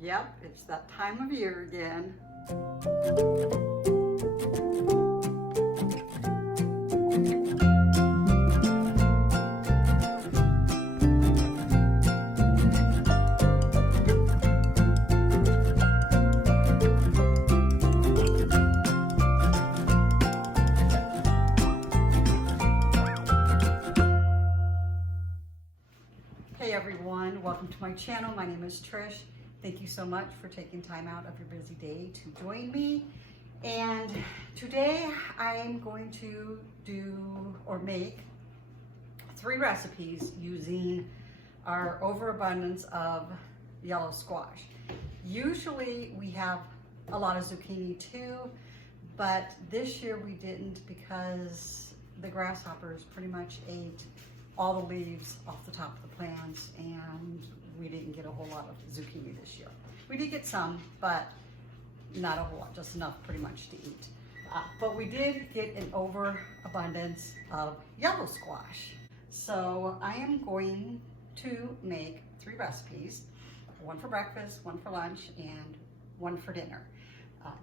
Yep, it's that time of year again. Hey everyone, welcome to my channel. My name is Trish. Thank you so much for taking time out of your busy day to join me. And today I'm going to make 3 recipes using our overabundance of yellow squash. Usually we have a lot of zucchini too, but this year we didn't because the grasshoppers pretty much ate all the leaves off the top of the plants, and we didn't get a whole lot of zucchini this year. We did get some, but not a whole lot, just enough pretty much to eat. But we did get an overabundance of yellow squash. So I am going to make 3 recipes, one for breakfast, one for lunch, and one for dinner,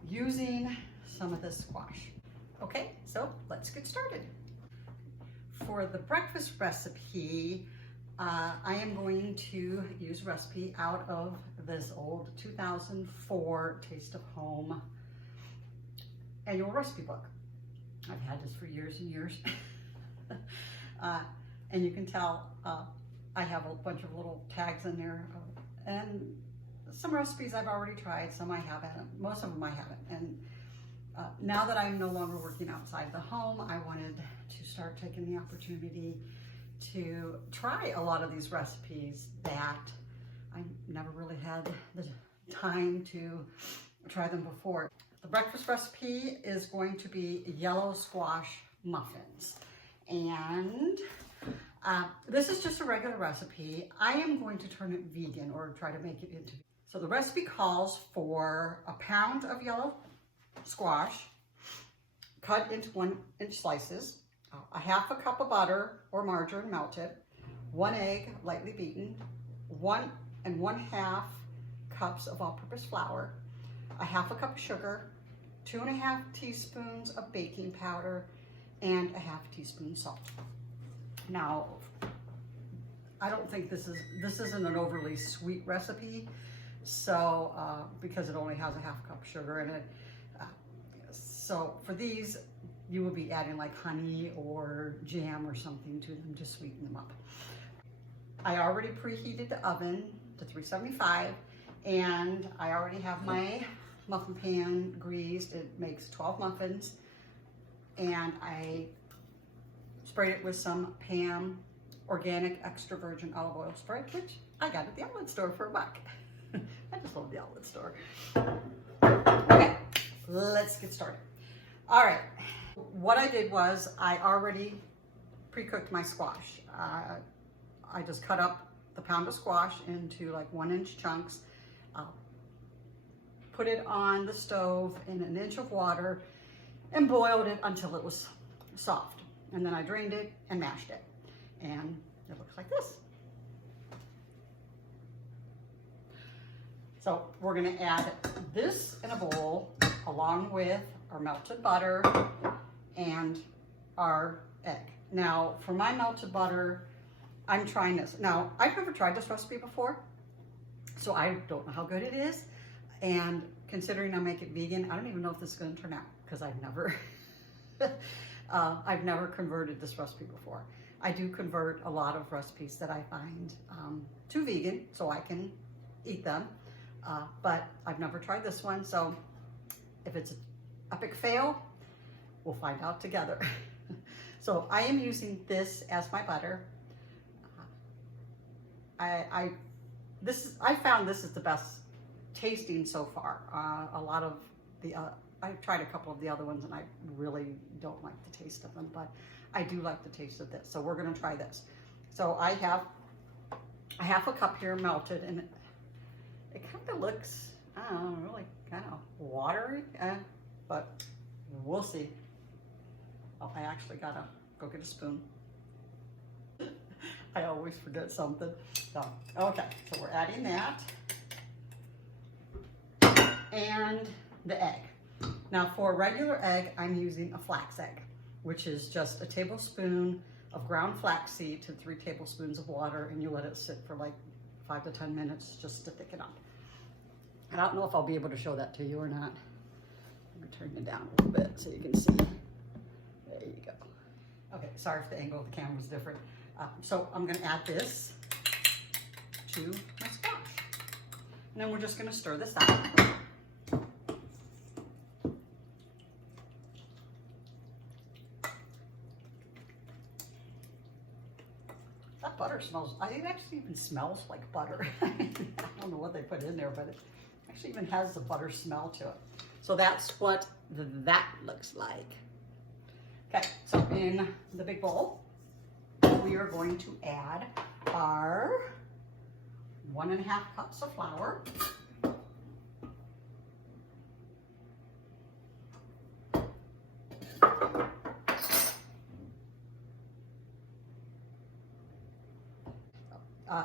using some of this squash. Okay, so let's get started. For the breakfast recipe, I am going to use a recipe out of this old 2004 Taste of Home annual recipe book. I've had this for years and years. And you can tell I have a bunch of little tags in there. And some recipes I've already tried, some I haven't, most of them I haven't. And now that I'm no longer working outside the home, I wanted to start taking the opportunity to try a lot of these recipes that I never really had the time to try them before. The breakfast recipe is going to be yellow squash muffins. And this is just a regular recipe. I am going to turn it vegan, or try to make it into. So the recipe calls for a pound of yellow squash cut into 1-inch slices, a half a cup of butter or margarine melted, 1 egg lightly beaten, 1 1/2 cups of all-purpose flour, a half a cup of sugar, 2½ teaspoons of baking powder, and a ½ teaspoon salt. Now, I don't think this isn't an overly sweet recipe, so because it only has a ½ cup of sugar in it. So for these, you will be adding like honey or jam or something to them to sweeten them up. I already preheated the oven to 375, and I already have my muffin pan greased. It makes 12 muffins, and I sprayed it with some Pam organic extra virgin olive oil spray, which I got at the outlet store for $1. I just love the outlet store. Okay, let's get started. All right, what I did was I already pre-cooked my squash. I just cut up the pound of squash into like 1-inch chunks, put it on the stove in 1 inch of water, and boiled it until it was soft. And then I drained it and mashed it. And it looks like this. So we're gonna add this in a bowl along with our melted butter and our egg. Now, for my melted butter, I'm trying this. Now, I've never tried this recipe before, so I don't know how good it is. And considering I make it vegan, I don't even know if this is gonna turn out, because I've never, I've never converted this recipe before. I do convert a lot of recipes that I find to vegan, so I can eat them. But I've never tried this one, so if it's an epic fail, we'll find out together. So I am using this as my butter. I found this is the best tasting so far. A lot of the I've tried a couple of the other ones, and I really don't like the taste of them, but I do like the taste of this. So we're gonna try this. So I have a ½ cup here melted, and it kind of looks, I don't know, really kind of watery, but we'll see. Oh, I actually gotta go get a spoon. I always forget something. So, okay, so we're adding that. and the egg. Now for a regular egg, I'm using a flax egg, which is just a tablespoon of ground flaxseed to 3 tablespoons of water, and you let it sit for like 5 to 10 minutes just to thicken up. I don't know if I'll be able to show that to you or not. I'm gonna turn it down a little bit so you can see. There you go. Okay, sorry if the angle of the camera is different. So I'm gonna add this to my squash. And then we're just gonna stir this out. That butter smells, it actually even smells like butter. I don't know what they put in there, but it actually even has the butter smell to it. So that's what that looks like. Okay, so in the big bowl, we are going to add our 1.5 cups of flour.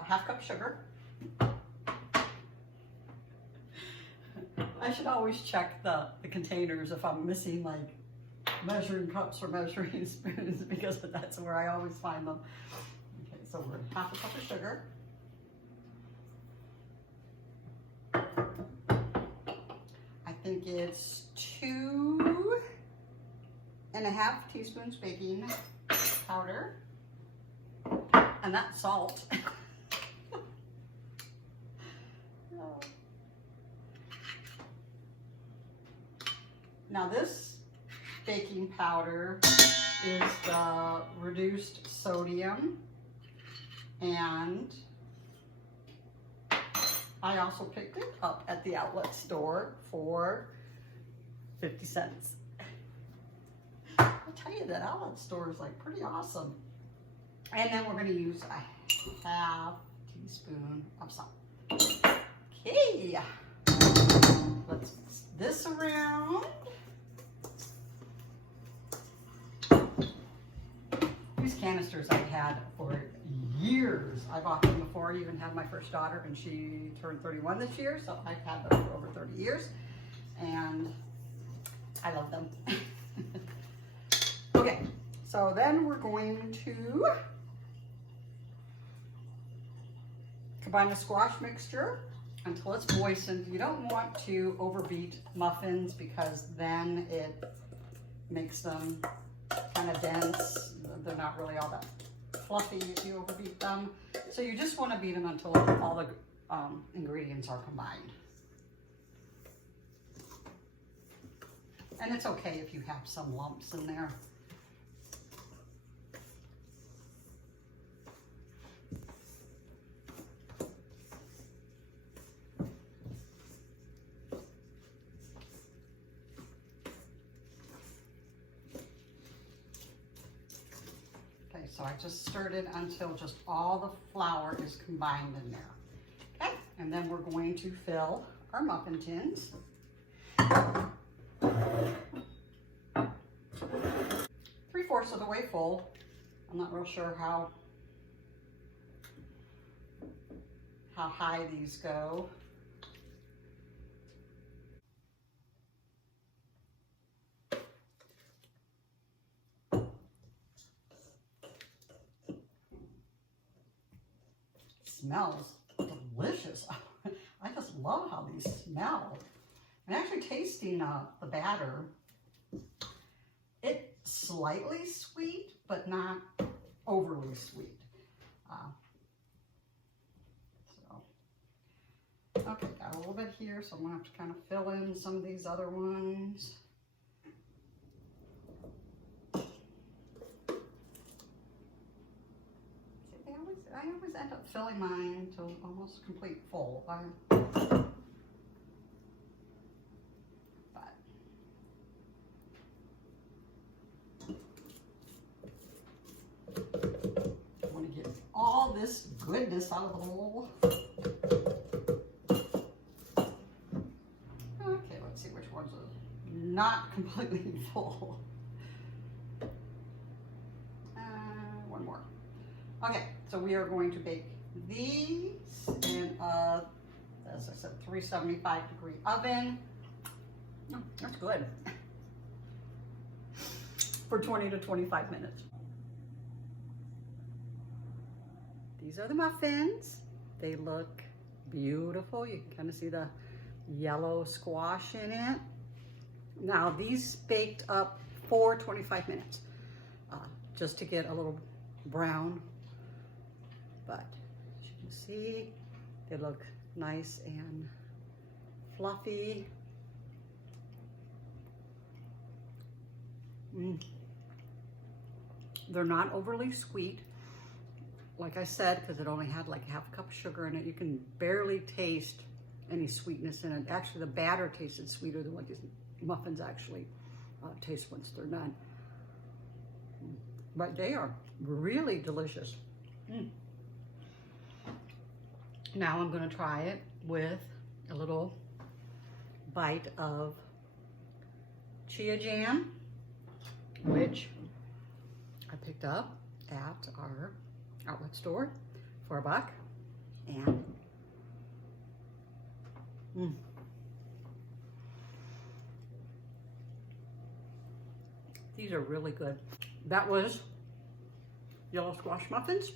Half cup sugar. I should always check the containers if I'm missing like measuring cups or measuring spoons, because that's where I always find them. Okay, so we're half a cup of sugar. I think it's 2.5 teaspoons baking powder, and that's salt. Now this baking powder is the reduced sodium, and I also picked it up at the outlet store for 50 cents. I'll tell you, that outlet store is like pretty awesome. And then we're gonna use a half teaspoon of salt. Okay, let's mix this around. These canisters I've had for years. I bought them before I even had my first daughter, and she turned 31 this year, so I've had them for over 30 years, and I love them. Okay, so then we're going to combine the squash mixture until it's moistened. You don't want to overbeat muffins, because then it makes them kind of dense. They're not really all that fluffy if you overbeat them. So you just want to beat them until all the ingredients are combined. And it's okay if you have some lumps in there. So I just stirred it until just all the flour is combined in there. Okay, and then we're going to fill our muffin tins. 3/4 of the way full. I'm not real sure how high these go. Smells delicious. I just love how these smell. And actually tasting the batter, it's slightly sweet, but not overly sweet. Okay, got a little bit here, so I'm gonna have to kind of fill in some of these other ones. I always end up filling mine to almost complete full. But I want to get all this goodness out of the bowl. Okay, let's see which ones are not completely full. One more. Okay, so we are going to bake these in a, as I said, 375-degree oven Oh, that's good. For 20 to 25 minutes. These are the muffins. They look beautiful. You can kind of see the yellow squash in it. Now these baked up for 25 minutes just to get a little brown, but as you can see, they look nice and fluffy. They're not overly sweet, like I said, because it only had like half a cup of sugar in it. You can barely taste any sweetness in it. Actually, the batter tasted sweeter than what these muffins actually taste once they're done. But they are really delicious. Now I'm going to try it with a little bite of chia jam, which I picked up at our outlet store for $1. And these are really good. That was yellow squash muffins,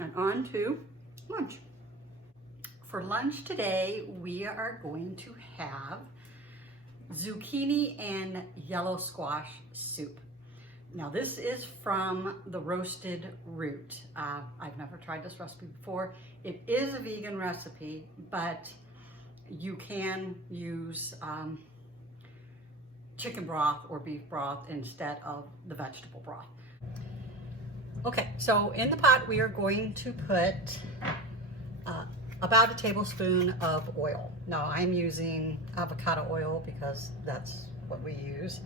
and on to lunch. For lunch today, we are going to have zucchini and yellow squash soup. Now this is from the roasted root. I've never tried this recipe before. It is a vegan recipe, but you can use chicken broth or beef broth instead of the vegetable broth. Okay, so in the pot we are going to put about a tablespoon of oil. Now I'm using avocado oil because that's what we use.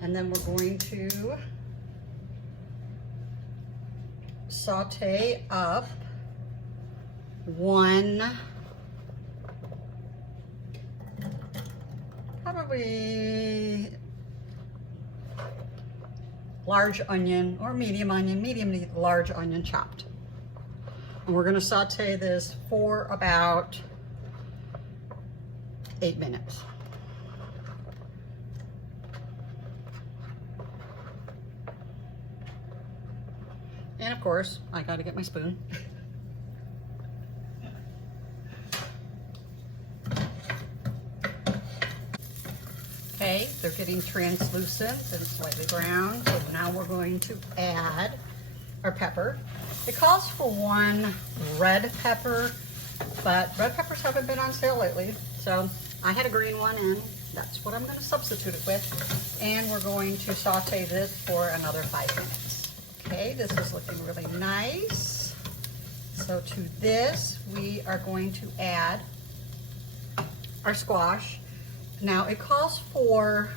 And then we're going to saute up one, probably large onion or medium to large onion chopped. And we're going to saute this for about 8 minutes. And of course, I got to get my spoon. Okay, they're getting translucent and slightly brown. So now we're going to add our pepper. It calls for 1 red pepper, but red peppers haven't been on sale lately. So I had a green one and that's what I'm going to substitute it with. And we're going to saute this for another 5 minutes. Okay, this is looking really nice. So to this, we are going to add our squash. Now it calls for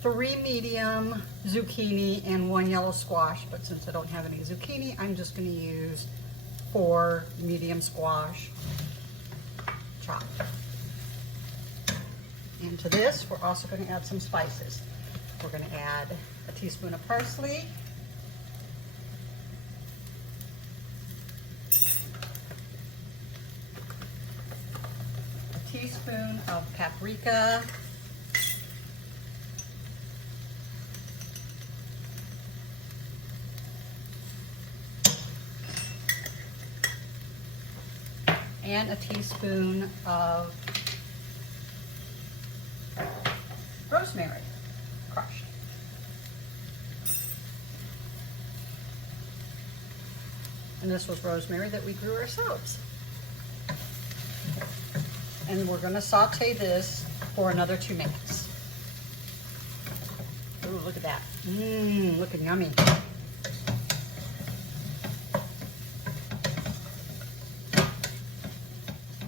3 medium zucchini and 1 yellow squash, but since I don't have any zucchini, I'm just going to use 4 medium squash chopped. And to this, we're also going to add some spices. We're going to add a teaspoon of parsley, a teaspoon of paprika, and a teaspoon of rosemary crushed. And this was rosemary that we grew ourselves. And we're going to saute this for another 2 minutes. Ooh, look at that. Looking yummy.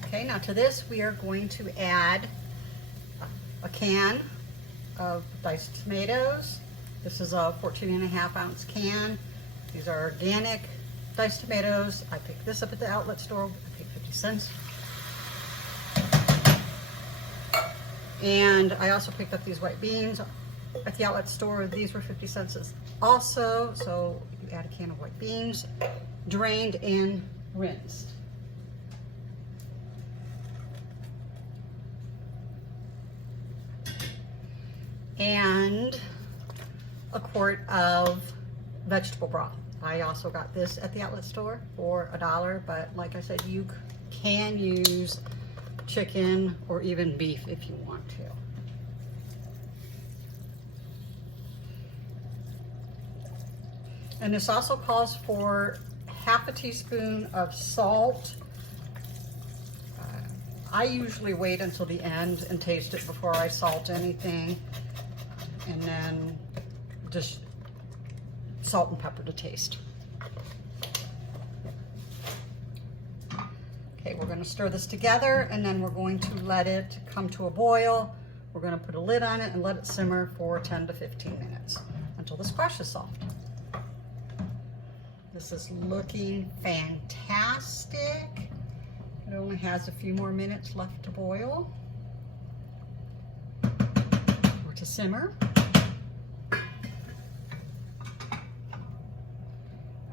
Okay, now to this we are going to add a can of diced tomatoes. This is a 14.5 ounce can. These are organic diced tomatoes. I picked this up at the outlet store. I paid 50 cents. And I also picked up these white beans at the outlet store. These were 50 cents also. So you add a can of white beans, drained in rinsed. And a quart of vegetable broth. I also got this at the outlet store for $1, but like I said, you can use chicken or even beef if you want to. And this also calls for half a teaspoon of salt. I usually wait until the end and taste it before I salt anything. And then just salt and pepper to taste. Okay, we're going to stir this together and then we're going to let it come to a boil. We're going to put a lid on it and let it simmer for 10 to 15 minutes until the squash is soft. This is looking fantastic. It only has a few more minutes left to boil or to simmer.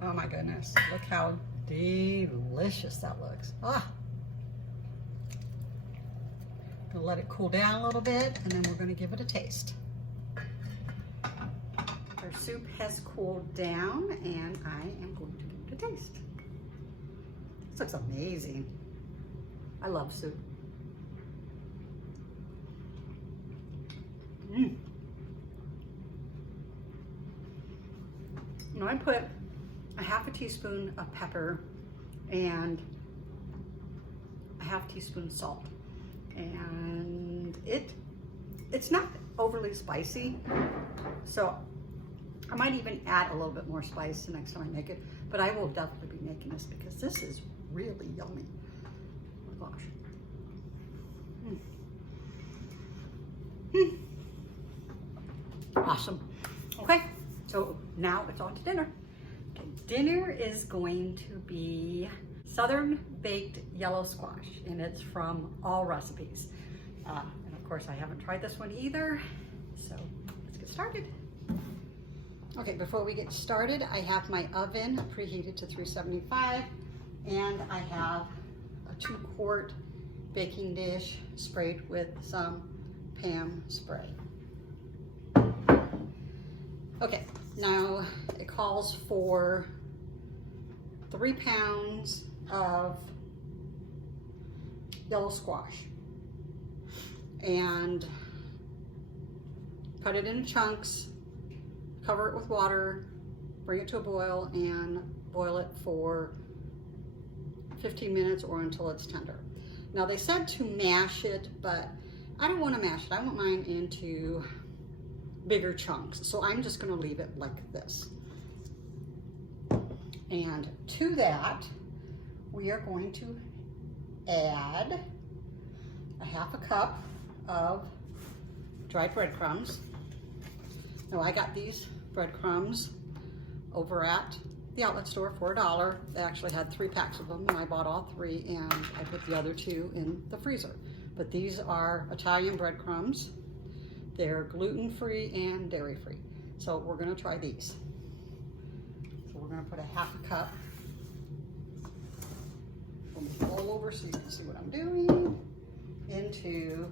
Oh my goodness, look how delicious that looks. Ah. Gonna let it cool down a little bit and then we're gonna give it a taste. Our soup has cooled down and I am going to give it a taste. This looks amazing. I love soup. You know, I put a half a teaspoon of pepper and a half teaspoon salt. And it's not overly spicy. So I might even add a little bit more spice the next time I make it, but I will definitely be making this because this is really yummy. Oh my gosh. Awesome. Okay, so now it's on to dinner. Okay, dinner is going to be Southern baked yellow squash, and it's from All Recipes. And of course, I haven't tried this one either, so let's get started. Okay, before we get started, I have my oven preheated to 375, and I have a 2-quart baking dish sprayed with some Pam spray. Okay, now it calls for 3 pounds of yellow squash, and cut it into chunks, cover it with water, bring it to a boil, and boil it for 15 minutes or until it's tender. Now they said to mash it, but I don't want to mash it. I want mine into bigger chunks, so I'm just going to leave it like this. And to that, we are going to add a half a cup of dried breadcrumbs. Now I got these breadcrumbs over at the outlet store for $1. They actually had 3 packs of them, and I bought all 3, and I put the other 2 in the freezer. But these are Italian breadcrumbs. They're gluten-free and dairy-free. So we're gonna try these. So we're gonna put a half a cup. We'll move it all over so you can see what I'm doing. Into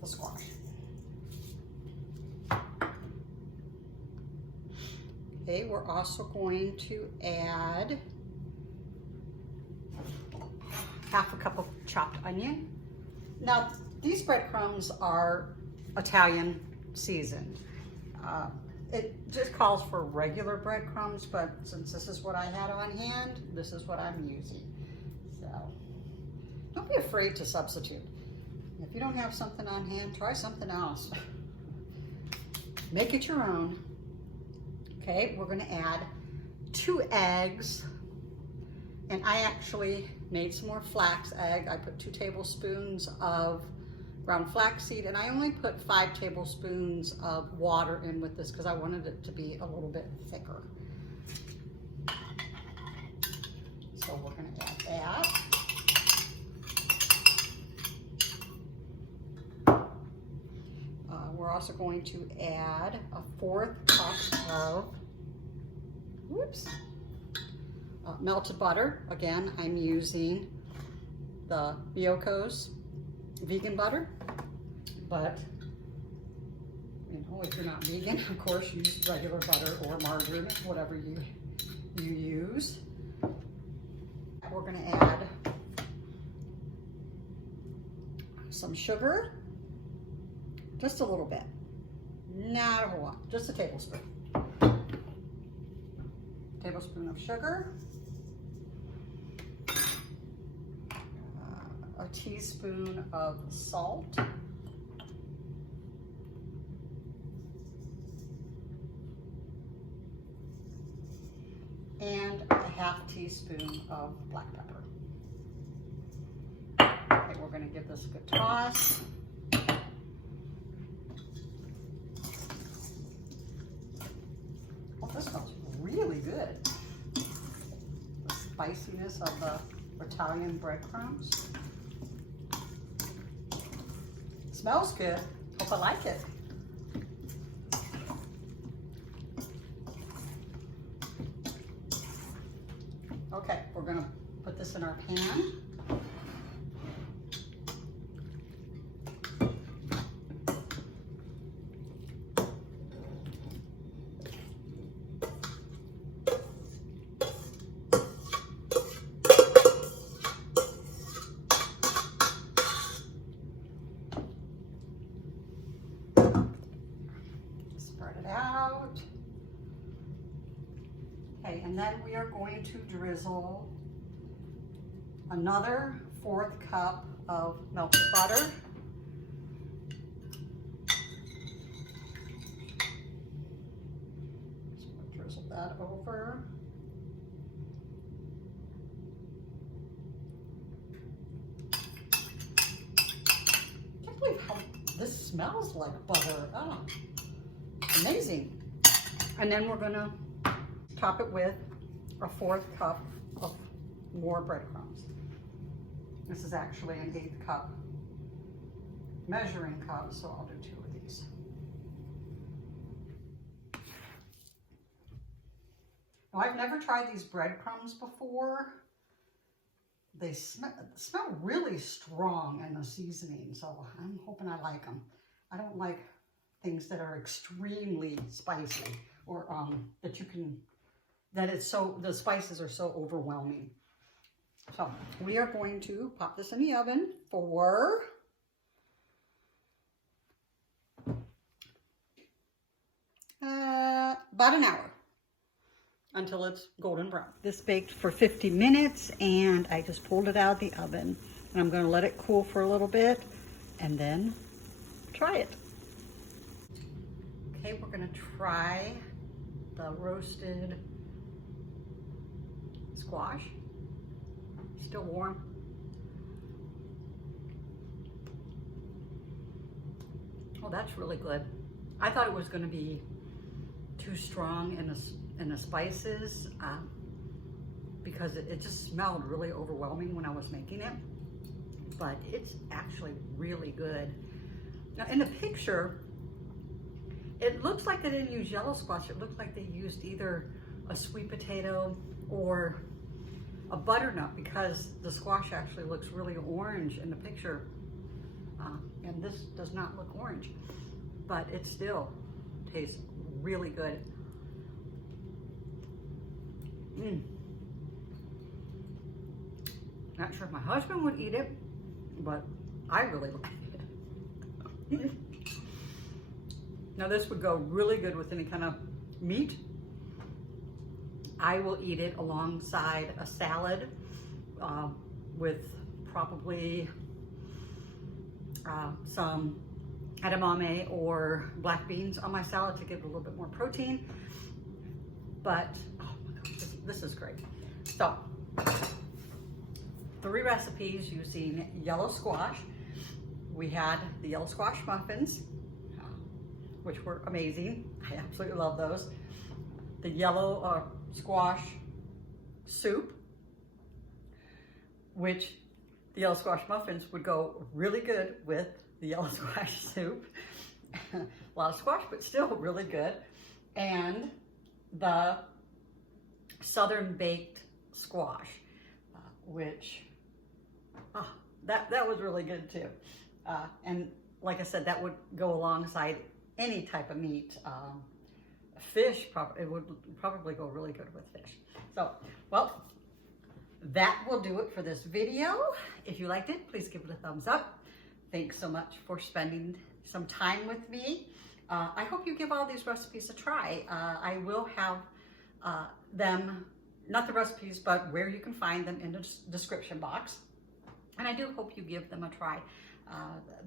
the squash. Okay, we're also going to add half a cup of chopped onion. Now, these breadcrumbs are Italian seasoned. It just calls for regular breadcrumbs, but since this is what I had on hand, this is what I'm using. So, don't be afraid to substitute. If you don't have something on hand, try something else. Make it your own. Okay, we're gonna add 2 eggs, and I actually made some more flax egg. I put 2 tablespoons of ground flaxseed, and I only put 5 tablespoons of water in with this because I wanted it to be a little bit thicker. So we're gonna add that. We're also going to add a 4th cup of Whoops. Melted butter. Again, I'm using the Bioko's vegan butter, but you know, if you're not vegan, of course, use regular butter or margarine, whatever you use. We're going to add some sugar, just a little bit, not a whole lot, just a tablespoon. Tablespoon of sugar, a teaspoon of salt, and a half teaspoon of black pepper. Okay, we're going to give this a good toss. Oh, this smells really good. The spiciness of the Italian breadcrumbs. Smells good. Hope I like it. Okay, we're going to put this in our pan. Spread it out. Okay, and then we are going to drizzle another 1/4 cup of melted butter. So we'll drizzle that over. I can't believe how this smells like butter. Oh, amazing. And then we're gonna top it with a 1/4 cup of more breadcrumbs. This is actually an 1/8 cup measuring cup, so I'll do 2 of these. Now, I've never tried these breadcrumbs before. They smell really strong in the seasoning, so I'm hoping I like them. I don't like things that are extremely spicy or that you can, that it's so, the spices are so overwhelming. So we are going to pop this in the oven for about an hour until it's golden brown. This baked for 50 minutes and I just pulled it out of the oven and I'm going to let it cool for a little bit and then try it. Okay, we're going to try the roasted squash. Still warm. Oh, that's really good. I thought it was going to be too strong in the spices because it just smelled really overwhelming when I was making it. But it's actually really good. Now, in the picture, it looks like they didn't use yellow squash. It looked like they used either a sweet potato or a butternut because the squash actually looks really orange in the picture. And this does not look orange, but it still tastes really good. Not sure if my husband would eat it, but I really like it. Now this would go really good with any kind of meat. I will eat it alongside a salad with probably some edamame or black beans on my salad to give it a little bit more protein. But, oh my gosh, this is great. So, 3 recipes using yellow squash. We had the yellow squash muffins, which were amazing. I absolutely love those. The yellow squash soup, which the yellow squash muffins would go really good with the yellow squash soup. A lot of squash, but still really good. And the southern baked squash, which that was really good too. And like I said, that would go alongside any type of meat. Fish, it would probably go really good with fish. So, well, that will do it for this video. If you liked it, please give it a thumbs up. Thanks so much for spending some time with me. I hope you give all these recipes a try. I will have them, not the recipes, but where you can find them in the description box. And I do hope you give them a try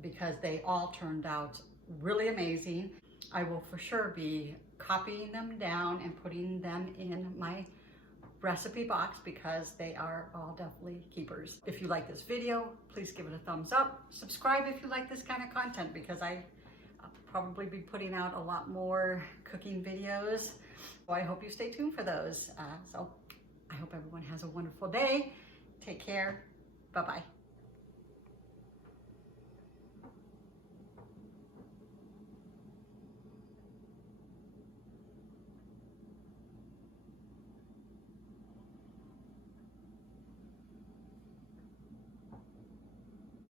because they all turned out really amazing. I will for sure be copying them down and putting them in my recipe box because they are all definitely keepers. If you like this video, please give it a thumbs up. Subscribe if you like this kind of content because I'll probably be putting out a lot more cooking videos. So I hope you stay tuned for those. So I hope everyone has a wonderful day. Take care. Bye-bye.